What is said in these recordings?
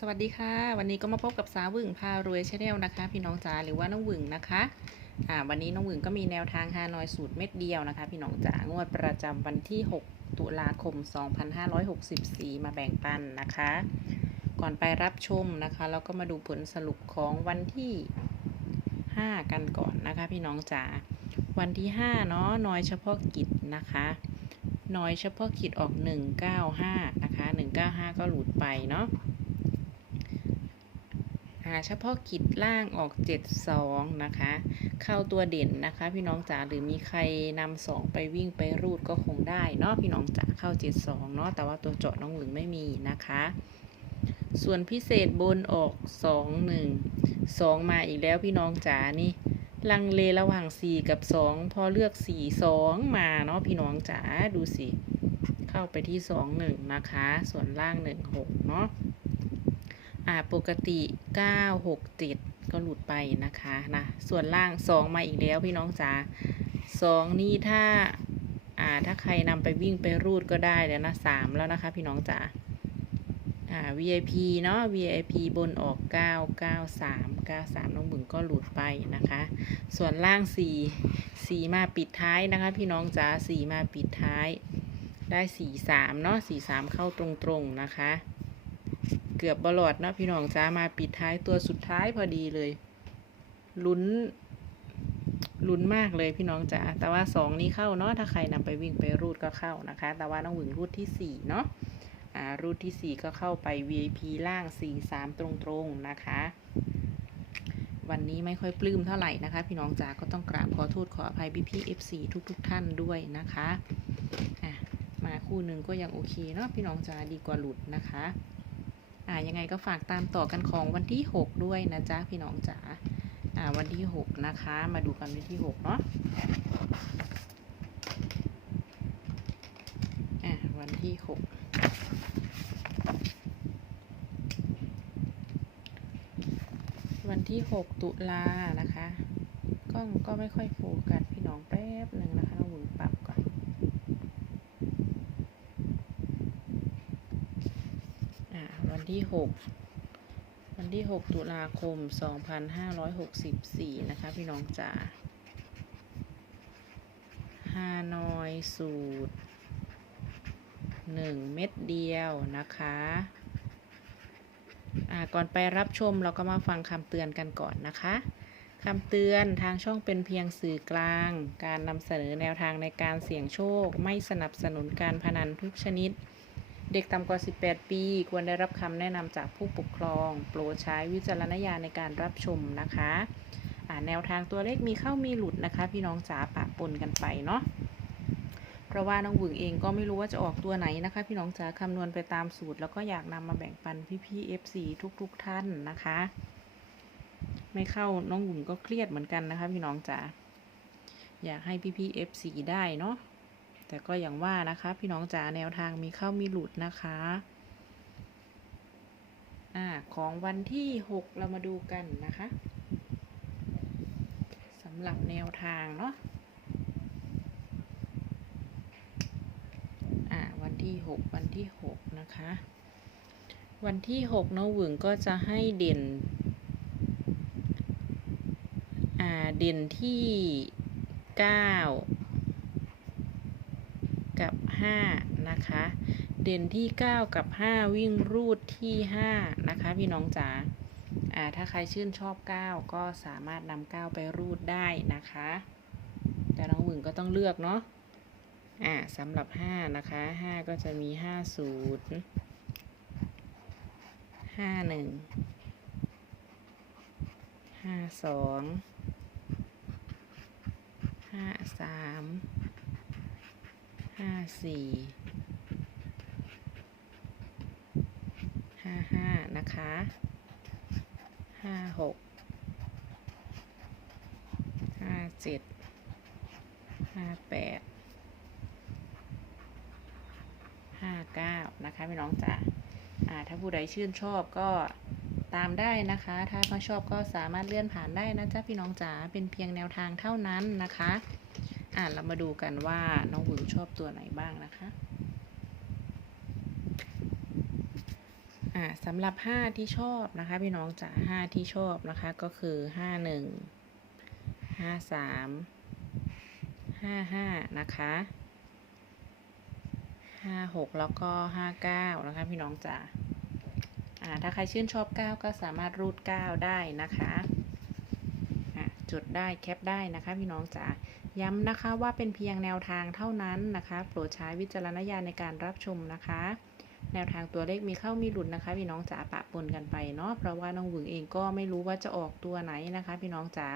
สวัสดีค่ะ วันนี้ก็มาพบกับสาวหวึงพารวยชาแนลนะคะ พี่น้องจ๋าหรือว่าน้องหวึงนะคะอ่าวันนี้น้องหวึงก็มีแนวทางฮานอยสูตรเม็ดเดียวนะคะ พี่น้องจ๋างวดประจำวันที่ 6 ตุลาคม 2564 มาแบ่งปันนะคะ ก่อนไปรับชมนะคะเราก็มาดูผลสรุปของวันที่ 5 กันก่อนนะคะ พี่น้องจ๋าวันที่ 5 เนาะน้อยเฉพาะกิจนะคะน้อยเฉพาะกิจออก 195 นะคะ 195 ก็หลุดไปเนาะ เฉพาะกิจล่างออก 72 นะคะ เข้าตัวเด่นนะคะ พี่น้องจ๋าหรือมีใครนำสองไปวิ่งไปรูดก็คงได้เนาะพี่น้องจ๋าเข้า 72 เนาะแต่ว่าตัวเจาะน้องหลึงไม่มีนะคะ ส่วนพิเศษบนออก 2 1 2 มาอีกแล้วพี่น้องจ๋านี่ลังเลระหว่าง 4 กับ 2 พอเลือก 4 2 มาเนาะพี่น้องจ๋าดูสิ เข้าไปที่ 2 1 นะคะ ส่วนล่าง 1 6 เนาะ อ่าปกติ 9 6 7 ก็หลุดไปนะคะนะส่วนล่าง 2 มาอีกแล้วพี่น้องจ๋า2 นี่ถ้าอ่าถ้าใครนำไปวิ่งไปรูดก็ได้แล้วนะ 3 แล้วนะคะพี่น้องจ๋าอ่า VIP เนาะ VIP บนออก 9 9 3 9 3 น้องบึงก็หลุดไปนะคะ ส่วนล่าง 4 4 มาปิดท้ายนะคะ พี่น้องจ๋า4 มาปิดท้ายได้ 4 3 เนาะ4 3 เข้าตรงๆนะคะ เกือบบอลอดนะพี่น้องจ้ามาปิดท้ายตัวสุดท้ายพอดีเลยลุ้นลุ้นมากเลยพี่น้องจ๋าแต่ว่าสองนี้เข้าเนาะถ้าใครนำไปวิ่งไปรูดก็เข้านะคะ แต่ว่าน้องหวึงรูดที่สี่เนาะอ่ารูดที่สี่ก็เข้าไป VIP ล่างสี่สามตรงๆนะคะ วันนี้ไม่ค่อยปลื้มเท่าไหร่นะคะ พี่น้องจ๋าก็ต้องกราบขอโทษขออภัยพี่พี่ FC ทุกๆทท่านด้วยนะคะอะมาคู่หนึ่งก็ยังโอเคเนาะพี่น้องจ๋าดีกว่าหลุดนะคะ อ่ายังไงก็ฝากตามต่อกันของวันที่ 6 ด้วยนะจ๊ะพี่น้องจ๋าอ่าวันที่ 6 นะคะ มาดูกันวันที่ 6 เนาะอ่าวันที่ 6วันที่ 6 ตุลานะคะ กล้องก็ไม่ค่อยโฟกัสพี่น้องแป๊บหนึ่งนะคะหมุนปรับก่อน อ่าวัน ที่ 6 วันที่ 6 ตุลาคม 2564 นะคะ พี่น้องจ๋าฮานอยสูตร 1 เม็ดเดียวนะคะก่อนไปรับชมเราก็มาฟังคำเตือนกันก่อนนะคะคำเตือนทางช่องเป็นเพียงสื่อกลาง การนำเสนอแนวทางในการเสี่ยงโชค ไม่สนับสนุนการพนันทุกชนิด เด็กต่ำกว่า 18 ปี ควรได้รับคำแนะนำจากผู้ปกครอง โปรดใช้วิจารณญาณในการรับชมนะคะแนวทางตัวเลขมีเข้ามีหลุดนะคะ พี่น้องจ๋าปะปนกันไปเนาะเพราะว่าน้องหวึงเองก็ไม่รู้ว่าจะออกตัวไหนนะคะ พี่น้องจ๋าคำนวณไปตามสูตร แล้วก็อยากนำมาแบ่งปันพี่ๆ FC ทุก ๆ ท่านนะคะ ไม่เข้าน้องหวึงก็เครียดเหมือนกันนะคะ พี่น้องจ๋าอยากให้พี่ๆ FC ได้เนาะ แต่ก็อย่างว่านะคะ พี่น้องจ๋าแนวทางมีเข้ามีหลุดนะคะอ่าของวันที่6เรามาดูกันนะคะสำหรับแนวทางเนาะอ่าวันที่6วันที่6นะคะ วันที่6น้องหวึงก็จะให้เด่นอ่าเด่นที่9กั กับ 5 นะคะ เด่นที่ 9 กับ 5 วิ่งรูดที่ 5 นะคะ พี่น้องจ๋าอ่าถ้าใครชื่นชอบ 9 ก็สามารถนำ9ไปรูดได้นะคะ แต่น้องหวึงก็ต้องเลือกเนาะอ่าสำหรับ 5 นะคะ 5 ก็จะมี 50 51 52 53ห้าสี่ห้า ห้านะคะห้าหกห้าเจ็ดห้าแปดห้าเก้านะคะพี่น้องจ๋าอ่าถ้าผู้ใดชื่นชอบก็ตามได้นะคะ ถ้าไม่ชอบก็สามารถเลื่อนผ่านได้นะจ๊ะพี่น้องจ๋าเป็นเพียงแนวทางเท่านั้นนะคะ อ่าเรามาดูกันว่าน้องหวึงชอบตัวไหนบ้างนะคะออ่าสำหรับ 5 ที่ชอบนะคะ พี่น้องจ๋า5ที่ชอบนะคะ ก็คือ 51 53 55 นะคะ 56 แล้วก็ 59 นะคะ พี่น้องจ๋าอ่าถ้าใครชื่นชอบ 9 ก็สามารถรูด 9 ได้นะคะอะจดได้แคปได้นะคะ พี่น้องจ๋า ย้ำนะคะว่าเป็นเพียงแนวทางเท่านั้นนะคะ โปรดใช้วิจารณญาณในการรับชมนะคะ แนวทางตัวเลขมีเข้ามีหลุดนะคะ พี่น้องจ๋าปะปนกันไปเนาะเพราะว่าน้องหวึงเองก็ไม่รู้ว่าจะออกตัวไหนนะคะ พี่น้องจ๋า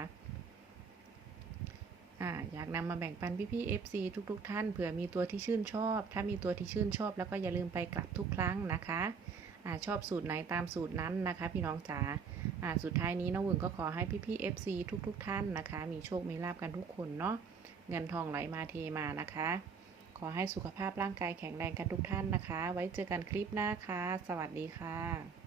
อยากนำมาแบ่งปันพี่ๆ FC ทุกๆทท่านเผื่อมีตัวที่ชื่นชอบ ถ้ามีตัวที่ชื่นชอบ แล้วก็อย่าลืมไปกลับทุกครั้งนะคะ อชอบสูตรไหนตามสูตรนั้นนะคะ พี่น้องจ๋าอ่าสุดท้ายนี้น้องหวึงก็ขอให้พี่พี่ FC ทุกๆทท่านนะคะ มีโชค มีลาบกันทุกคนเนาะเงินทองไหลมาเทมานะคะ ขอให้สุขภาพร่างกายแข็งแรงกันทุกท่านนะคะ ไว้เจอกันคลิปหน้าค่ะ สวัสดีค่ะ